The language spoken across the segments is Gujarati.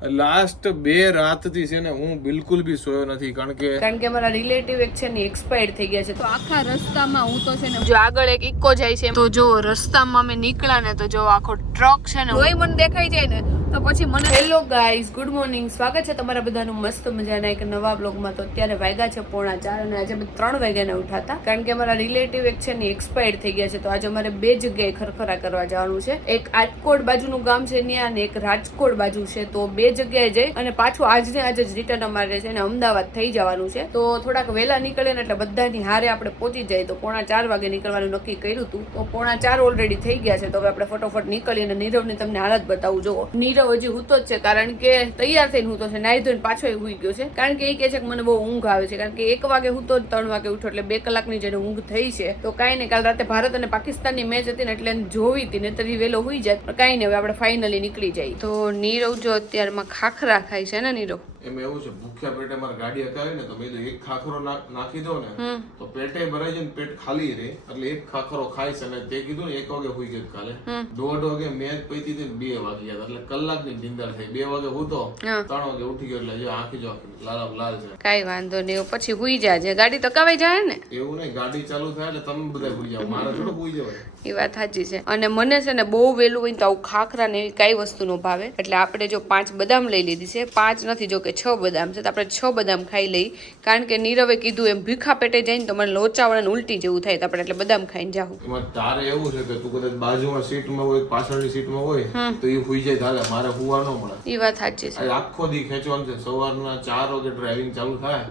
લાસ્ટ 2 રાતથી છે ને હું બિલકુલ બી સોયો નથી કારણ કે મારા રિલેટિવ એક છે ને એક્સપાયર થઈ ગયા છે. તો આખા રસ્તામાં હું તો છે ને જો આગળ એક ઇકો જાય છે તો જો રસ્તામાં અમે નીકળ્યા ને તો જો આખો ટ્રક છે ને લોહી મને દેખાઈ જાય ને તો પછી મને હેલો ગાઈઝ, ગુડ મોર્નિંગ. સ્વાગત છે તમારા બધાનું મસ્ત મજાના એક નવા બ્લોગમાં. તો અત્યારે વાગ્યા છે 4:45 અને આજે અમે 3 વાગ્યાના ઉઠાતા કારણ કે અમારા રિલેટિવ એક છે ને એક્સપાયર થઈ ગયા છે. તો આજે અમારે 2 જગ્યાએ ખરખરા કરવા જવાનું છે. એક આજકોટ બાજુનું ગામ છે ત્યાં અને એક રાજકોટ બાજુ છે. તો 2 જગ્યાએ જઈ અને પાછું આજે જ રિટર્ન અમારે છે ને અમદાવાદ થઈ જવાનું છે. તો થોડાક વહેલા નીકળે ને એટલે બધાની હારે આપણે પહોંચી જાય. તો 3:45 વાગે નીકળવાનું નક્કી કર્યું હતું. તો 3:45 ઓલરેડી થઈ ગયા છે. તો હવે આપણે ફટોફટ નીકળી અને નીરવની તમને હાલત બતાવું. જોવો, નીરવ હજી હૂતો જ છે કારણ કે તૈયાર થઈને હૂતો છે, નાહી ધોઈને પાછો હુઈ ગયો છે કારણ કે એ કહે છે કે મને બહુ ઊંઘ આવે છે. કારણ કે 1 વાગે હૂતો 3 વાગે ઉઠો એટલે 2 કલાકની જેને ઊંઘ થઈ છે. તો કાંઈ નહીં, કાલ રાતે ભારત અને પાકિસ્તાનની મેચ હતી ને એટલે જોવી હતી, નહીતર વહેલો હુઈ જાય. પણ કાંઈ નહીં, હવે આપણે ફાઇનલી નીકળી જાય. તો નીરવ જો અત્યારમાં ખાખરા ખાય છે ને નીરવ. એમ એવું છે, ભૂખ્યા પેટે મારે ગાડી હકાવી ને તો મેં તો એક ખાખરો નાખી દો ને તો પેટે ભરાઈ જાય ને પેટ ખાલી રહે એટલે એક ખાખરો ખાઈશ. અને તે કીધું ને 1 વાગે હુઈ ગયો કાલે, 1:30 વાગે મેચ પતી હતી 2 વાગ્યા એટલે કલાકની નિંદર થઈ. 2 વાગે હુતો 3 વાગે ઉઠી ગયો એટલે આખી જો લાલ છે. કઈ વાંધો નહીં, પછી હુઈ જાજે. ગાડી તો કવાઈ જાય ને. એવું નહીં, ગાડી ચાલુ થાય એટલે તમે બધા હુઈ જાવ, મારે થોડું હુઈ જવાય. એ વાત સાચી છે. અને મને છે ને બહુ વહેલું હોય તો આવું ખાખરા ને એવી કઈ વસ્તુ નો ભાવે. એટલે આપણે જો 5 બદામ લઈ લીધી છે, 5 નથી, જો કે 6 બદામ છે. તો આપણે 6 બદામ ખાઈ લઈ કારણ કે નીરવે કીધું એમ ભીખા પેટે જઈને તો મને લોચા વળે ઉલટી જેવું થાય. તો આપણે એટલે બદામ ખાઈને જાવું. એમાં તારે એવું છે કે તું કદાચ બાજુમાં સીટમાં હોય, પાછળની સીટમાં હોય તો એ હુઈ જાય. તારે મારે હુવા ન મળે. એ વાત સાચી છે. આખો દી ખેંચવાનું છે. સવારના 4 વાગે ડ્રાઇવિંગ ચાલુ થાય,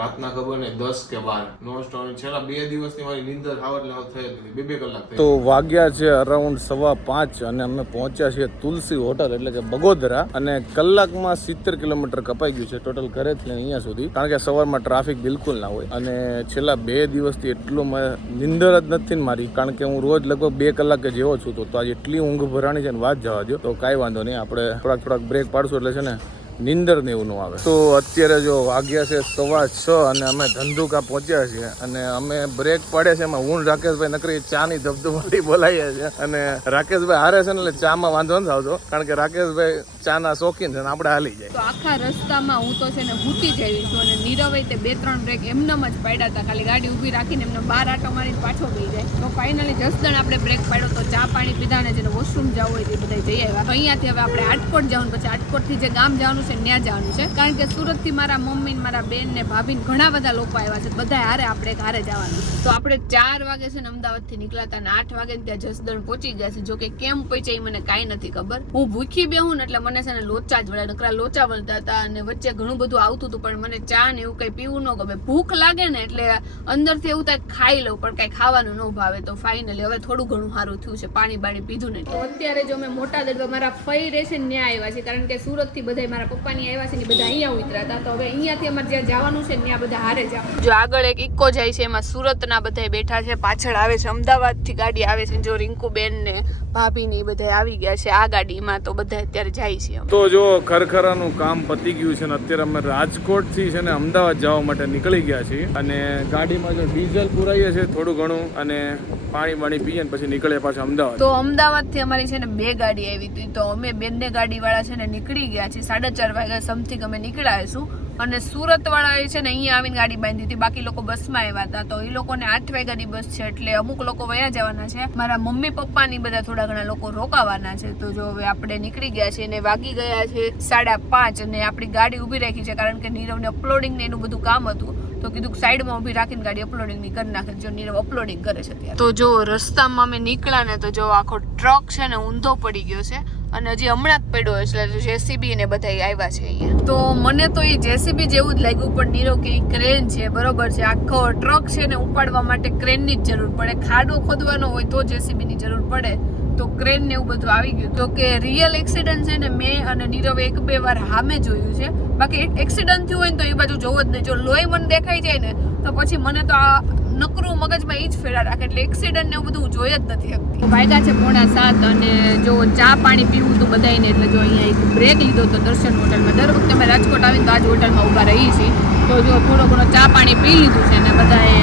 રાતના ખબર ને 10 કે 12 નો સ્ટોપ. છેલ્લા 2 દિવસની મારી નીંદર ખાવ એટલે થઈ હતી 2 કલાક થઈ. તો વાગ્યા છે અરાઉન્ડ 5:15 અને અમે પહોંચ્યા છીએ તુલસી હોટલ એટલે કે બગોદરા. અને કલાકમાં 70 કિલોમીટર કપાઈ ગયું છે ટોટલ ઘરેથી અહીંયા સુધી કારણ કે સવારમાં ટ્રાફિક બિલકુલ ના હોય. અને છેલ્લા 2 દિવસથી એટલું નીંદર જ નથી મારી કારણ કે હું રોજ લગભગ 2 કલાકે જેવો છું. તો આજે એટલી ઊંઘ ભરાણી છે ને વાત જવા દો. તો કાંઈ વાંધો નહીં, આપણે થોડાક બ્રેક પાડશું એટલે છે ને નીંદર ને એવું ન આવે. તો અત્યારે જો વાગ્યા છે 6:15 અને અમે ધંધુકા પહોંચ્યા છીએ અને અમે બ્રેક પાડે છે. એમાં હું રાકેશભાઈ નકરી ચાની ધબધબાટી બોલાવીએ છીએ અને રાકેશભાઈ હારે છે ને એટલે ચામાં વાંધો નથી આવતો કારણ કે રાકેશભાઈ ચાના શોખીન છે ને આપણે હાલી જાય. તો આખા રસ્તામાં હું તો છે ને હૂતી જઈ છું અને નીરવે તે 2-3 બ્રેક એમનેમ જ પાડ્યા હતા. ખાલી ગાડી ઊભી રાખીને એમને 12 આટો મારીને પાછો ગઈ જાય. તો ફાઇનલી જસદણ આપણે બ્રેક પાડ્યો તો ચા પાણી પીધા ને જેને વોશરૂમ જવું હોય તે બધા જઈ આવ્યા. અહીંયાથી હવે આપણે આજકોટ જવાનું, પછી આજકોટથી જે ગામ જવાનું છે ત્યાં જવાનું છે કારણ કે સુરતથી મારા મમ્મી ને મારા બેન ને ભાભી ઘણા બધા લોકો આવ્યા છે. બધા હારે આપણે હારે જવાનું છે. તો આપણે 4 વાગે છે ને અમદાવાદથી નીકળ્યા અને 8 વાગે ત્યાં જસદણ પહોંચી ગયા છે. જો કે કેમ પહોંચ્યા મને કાંઈ નથી ખબર. હું ભૂખી બેહું ને એટલે મને છે ને લોચા જ વળ્યા, નકરા લોચા વળતા હતા અને વચ્ચે ઘણું બધું આવતું હતું પણ મને ચા ને એવું કઈ પીવું ન ગમે. ભૂખ લાગે ને એટલે અંદરથી એવું થાય ખાઈ લઉં પણ કઈ ખાવાનું ન ભાવે. તો ફાઇનલી હવે થોડું ઘણું સારું થયું છે, પાણી પીધું ને. તો અત્યારે જો અમે મોટા દડવા મારા ફઈ રહેશે ને ત્યાં આવ્યા છે કારણ કે સુરત થી બધા મારા પપ્પાની આવ્યા છે ને બધા અહીંયા ઉતરાતા. તો હવે અહીંયાથી અમારે જ્યાં જવાનું છે ત્યાં બધા હારે જાવ. જો આગળ એક ઇકો જાય છે એમાં સુરતના બધા બેઠા છે, પાછળ આવે છે અમદાવાદ થી ગાડી આવે છે. જો રિંકુબેન ને ભાભી ને બધા આવી ગયા છે આ ગાડીમાં. તો બધા અત્યારે જાય છે. તો જો ખરખરાનું કામ પતી ગયું છે ને અત્યારે અમે રાજકોટ થી છે ને અમદાવાદ જવા માટે નીકળી ગયા છીએ. અને ગાડીમાં જો ડીઝલ પુરાઈએ છે થોડું ઘણું અને પાણી પીએ ને પછી નીકળે પાછા અમદાવાદ. તો અમદાવાદ થી અમારી છે ને 2 ગાડી આવી હતી. તો અમે બંને ગાડી વાળા છે ને નીકળી ગયા છીએ. 4:30 વાગ્યા સમથિંગ અમે નીકળ્યા છું. અને સુરત વાળા છે ને અહીંયા આવીને ગાડી બાંધી હતી, બાકી લોકો બસમાં આવ્યા હતા. તો એ લોકોને 8 વાગ્યાની બસ છે એટલે અમુક લોકો વયા જવાના છે. મારા મમ્મી પપ્પા ની બધા થોડા ઘણા લોકો રોકાવાના છે. તો જો હવે આપણે નીકળી ગયા છે અને વાગી ગયા છે 5:30 અને આપણી ગાડી ઊભી રાખી છે કારણ કે નીરવને અપલોડિંગ ને એનું બધું કામ હતું. તો કીધું સાઈડમાં ઊભી રાખીને ગાડી અપલોડિંગ ની કરી નાખે. જો નીરવ અપલોડિંગ કરે છે ત્યારે. તો જો રસ્તામાં અમે નીકળ્યા ને તો જો આખો ટ્રક છે ને ઊંધો પડી ગયો છે અને હજી હમણાં જ પડ્યો એટલે જેસીબી ને બધા આવ્યા છે અહીંયા. તો મને તો એ જેસીબી જેવું જ લાગ્યું પણ નીરવ કે ક્રેન છે, બરોબર છે. આખો ટ્રક છે ને ઉપાડવા માટે ક્રેન ની જ જરૂર પડે. ખાડો ખોદવાનો હોય તો જેસીબી ની જરૂર પડે. તો ક્રેન ને એવું બધું આવી ગયું. તો કે રિયલ એક્સિડન્ટ છે ને મેં અને નીરવ 1-2 વાર સામે જોયું છે. બાકી એક્સિડન્ટ થયું હોય ને તો એ બાજુ જોવો જ નહીં. જો લોહી મને દેખાઈ જાય ને તો પછી મને તો આ નકરું મગજમાં એ જ ફેરા રાખે એટલે એક્સિડન્ટ ને એવું બધું જોઈ જ નથી શકતી. વાગ્યા છે 6:45 અને જો ચા પાણી પીવું હતું બધાને એટલે જો અહીંયા એક બ્રેક લીધો તો દર્શન હોટલમાં. દર વખતે અમે રાજકોટ આવીને તો આજ હોટલમાં ઊભા રહીએ છીએ. તો જો થોડો ઘણો ચા પાણી પી લીધું છે ને બધાએ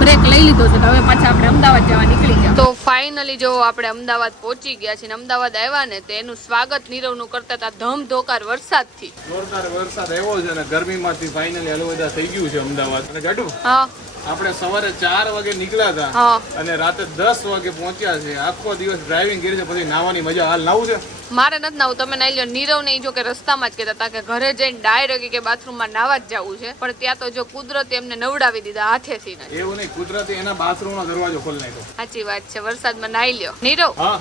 બ્રેક લઈ લીધો છે તો હવે પાછા આપણે અમદાવાદ જવા નીકળી ગયા. તો ફાઇનલી જો આપણે અમદાવાદ પહોંચી ગયા છીએ. અમદાવાદ આવ્યા ને તો એનું સ્વાગત નીરવનું કરતા હતા ધમધોકાર વરસાદથી. જોરદાર વરસાદ આવ્યો છે અને ગરમીમાંથી ફાઇનલી અલવિદા થઈ ગયું છે અમદાવાદ. અને જાડુ હા આપણે સવારે 4 વાગે નીકળ્યા હતા હા અને રાતે 10 વાગે પહોંચ્યા છે. આખો દિવસ ડ્રાઇવિંગ કરી છે, પછી નાવાની મજા. હાલ નાવું છે? મારે નથી નાવું, તમે નાઈ લો. નીરવ ને જો કે રસ્તામાં જ કહેતા હતા કે ઘરે જઈને ડાયરેક્ટ કે બાથરૂમમાં નાવા જ જવું છે, પણ ત્યાં તો જો કુદરતી એમને નવડાવી દીધા હાથેથી. એવું નહીં, કુદરતી એના બાથરૂમનો દરવાજો ખોલી નાખ્યો. સાચી વાત છે, વરસાદમાં નાઈ લ્યો. નીરવ હા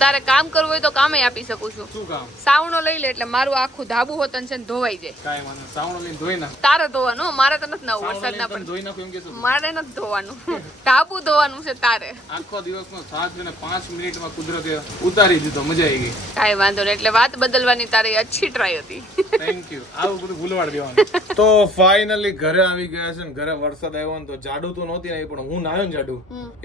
તારે કામ કરવું હોય તો કામે આપી શકું છું. શું કામ? સાવણો લઈ લે એટલે મારું આખું ધાબુ હોતન છે ને ધોવાઈ જાય. કાઈ વાંધો નહીં, સાવણો લઈને ધોઈ નાખ. તારે ધોવાનું, મારે તો નથી નાવું વરસાદના પણ પણ. ધોઈ નાખું એમ કહેશું? મારે નથી ધોવાનું, ધાબુ ધોવાનું છે તારે. આખો દિવસનો 7 અને 5 મિનિટમાં કુદરતે ઉતારી દીધો, મજા આવી ગઈ. કાઈ વાંધો નહીં, એટલે વાત બદલવાની તારી અચ્છી ટ્રાય હતી. Thank you. આવું બધું ભૂલવાડ દેવાનું. તો ફાઇનલી ઘરે આવી ગયા છે ને ઘરે વરસાદ આવ્યો ને તો જાડુ તો નહોતી ને પણ હું નાયો ને જાડુ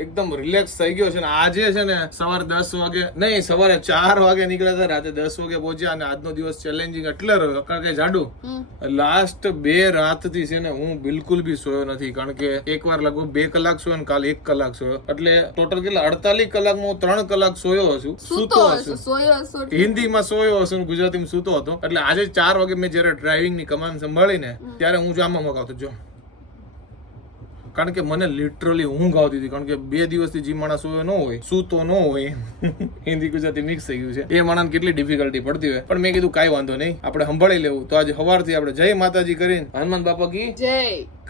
એકદમ રિલેક્સ થઈ ગયો છે ને. આજે છે ને સવારે 10 વાગે નહીં, સવારે 4 વાગે નીકળ્યા હતા, રાતે 10 વાગે પહોંચ્યા. અને આજનો દિવસ ચેલેન્જિંગ એટલે રહ્યો કારણ કે જાડુ લાસ્ટ 2 રાતથી છે ને હું બિલકુલ બી સોયો નથી. કારણ કે એકવાર લગભગ 2 કલાક સોયો ને કાલે 1 કલાક સોયો, એટલે ટોટલ કેટલા 48 કલાકમાં હું 3 કલાક સોયો હશું, સૂતો હશું. હિન્દીમાં સોયો હશું, ગુજરાતીમાં સૂતો હતો. એટલે આજે 4 વાગે મેં જયારે ડ્રાઇવિંગ ની કમાન સંભાળીને ત્યારે હું જામમાં મગાવતો જો, કારણ કે મને લિટરલી ઊંઘ આવતી હતી. કારણ કે 2 દિવસથી જે માણસ સોયો ન હોય, સૂતો ન હોય, હિન્દી ગુજરાતી મિક્સ થઈ ગયું છે, એ માણસને કેટલી ડિફિકલ્ટી પડતી હોય. પણ મેં કીધું કાંઈ વાંધો નહીં, આપણે સંભાળી લેવું. તો આજે સવારથી આપણે જય માતાજી કરીને હનુમાન બાપા કી જય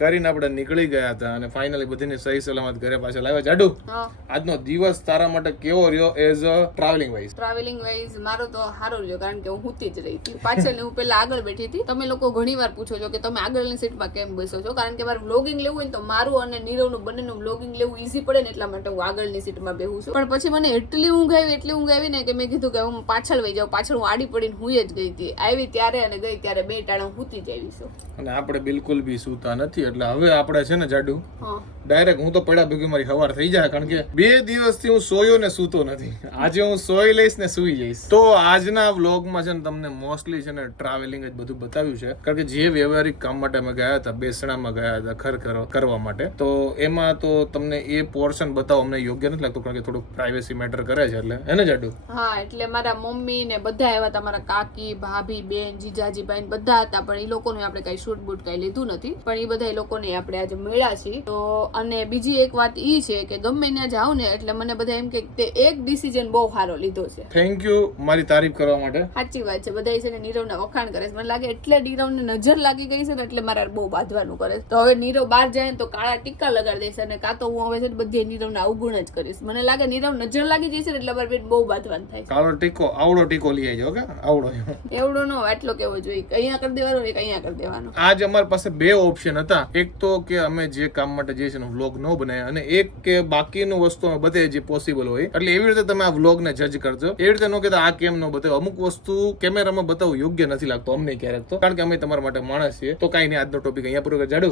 કરીને આપણે નીકળી ગયા હતા અને ફાઇનલી બધીને સહી સલામત ઘરે પાછા લાવ્યા. જાડુ આજનો દિવસ તારા માટે કેવો રહ્યો as a travelling wise? Travelling wise મારો તો સારો રહ્યો, કારણ કે હું હુતી જ રહી હતી. પાછળ હું પહેલા આગળ બેઠી હતી. તમે લોકો ઘણીવાર પૂછો છો કે તમે આગળની સીટમાં કેમ બેસો છો, કારણ કે મારે વ્લોગિંગ લેવું હોય ને તો મારું અને નીરવનું બંનેનું વ્લોગિંગ લેવું ઈઝી પડે ને એટલા માટે હું આગળની સીટમાં બેહું છું. પણ પછી મને એટલી ઊંઘ આવી ને કે મેં કીધું કે હું પાછળ વહી જાઉં. પાછળ હું આડી પડીને હુઈ જ ગઈ હતી. આવી ત્યારે અને ગઈ ત્યારે 2 ટાણા હું હુતી જ આવી છું. અને આપણે બિલકુલ બી સૂતા નથી. એટલે હવે આપણે છે ને જાડુ ડાયરેક્ટ હું તો પડ્યા ભેગી મારી સવાર થઈ જાય, કારણ કે 2 દિવસથી હું સોયો ને સૂતો નથી. આજે હું સોઈ લઈશ ને સૂઈ જઈશ. તો આજના વ્લોગમાં છે ને તમને મોસ્ટલી છે ને ટ્રાવેલિંગ જ બધું બતાવ્યું છે, કારણ કે જે વ્યવહારિક કામ માટે અમે ગયા હતા, બેસણામાં ગયા હતા ખર કરવા માટે, તો એમાં તો તમને એ પોર્શન બતાવો અમને યોગ્ય નથી લાગતું, કારણ કે થોડુંક પ્રાઇવેસી મેટર કરે છે. એટલે એને જાડુ હા, એટલે મારા મમ્મી ને બધા આવ્યા હતા, મારા કાકી, ભાભી, બેન, જીજાજી, ભાઈ બધા હતા. પણ એ લોકોને આપણે કઈ શૂટ બૂટ કઈ લીધું નથી, પણ એ બધા એ લોકોને આપણે આજે મળ્યા છીએ. તો અને બીજી એક વાત ઈ છે કે ગમે ત્યાં જાઉં ને એટલે મને બધા એમ કે તે એક ડિસિઝન બહુ સારો લીધો છે. થેન્ક યુ મારી તારીફ કરવા માટે. સાચી વાત છે, બધા છે ને નીરવના વખાણ કરે છે. મને લાગે એટલે નીરવને નજર લાગી ગઈ છે ને એટલે મારે બહુ બાંધવાનું કરે છે. તો હવે નીરવ બહાર જાય ને તો કાળા ટીકા લગાડી દેશે, અને કાં તો હું હવે છે ને બધી નીરવના અવગુણ જ કરીશ. મને લાગે નીરવ નજર લાગી જશે ને એટલે મારે બેન બહુ બાંધવાનું થાય. કાળો ટીકો આવડો ટીકો લઈ આવજો. ઓકે, આવડો એવડો નો આટલો કેવો જોઈએ, અહીંયા કરી દેવાનો એક અહીંયા કરી દેવાનો. આજ અમારી પાસે 2 ઓપ્શન હતા. એક તો કે અમે જે કામ માટે જે છે ને વ્લોગ ન બનાવ્યા, અને એક કે બાકીનું વસ્તુ બધે જે પોસિબલ હોય. એટલે એવી રીતે તમે આ વ્લોગ ને જજ કરજો. એવી રીતે ન કહેતા આ કેમ ન બતાવ્યું. અમુક વસ્તુ કેમેરામાં બતાવવું યોગ્ય નથી લાગતું અમને ક્યારેક, તો કારણ કે અમે તમારા માટે માણસ છીએ. તો કાંઈ નહીં, આજનો ટોપિક અહીંયા પૂરો જાડુ.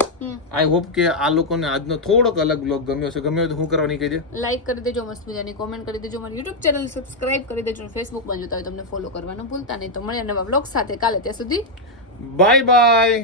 આઈ હોપ કે આ લોકોને આજનો થોડોક અલગ વ્લોગ ગમ્યો છે. ગમ્યો તો શું કરવાની કહી દે? લાઈક કરી દેજો, મસ્ત મજાની કોમેન્ટ કરી દેજો, મારી યુટ્યુબ ચેનલ સબસ્ક્રાઇબ કરી દેજો, ફેસબુકમાં જોતા હોય તમને ફોલો કરવાનું ભૂલતા નહીં. તો મળીએ નવા વ્લોગ સાથે કાલે. ત્યાં સુધી બાય બાય.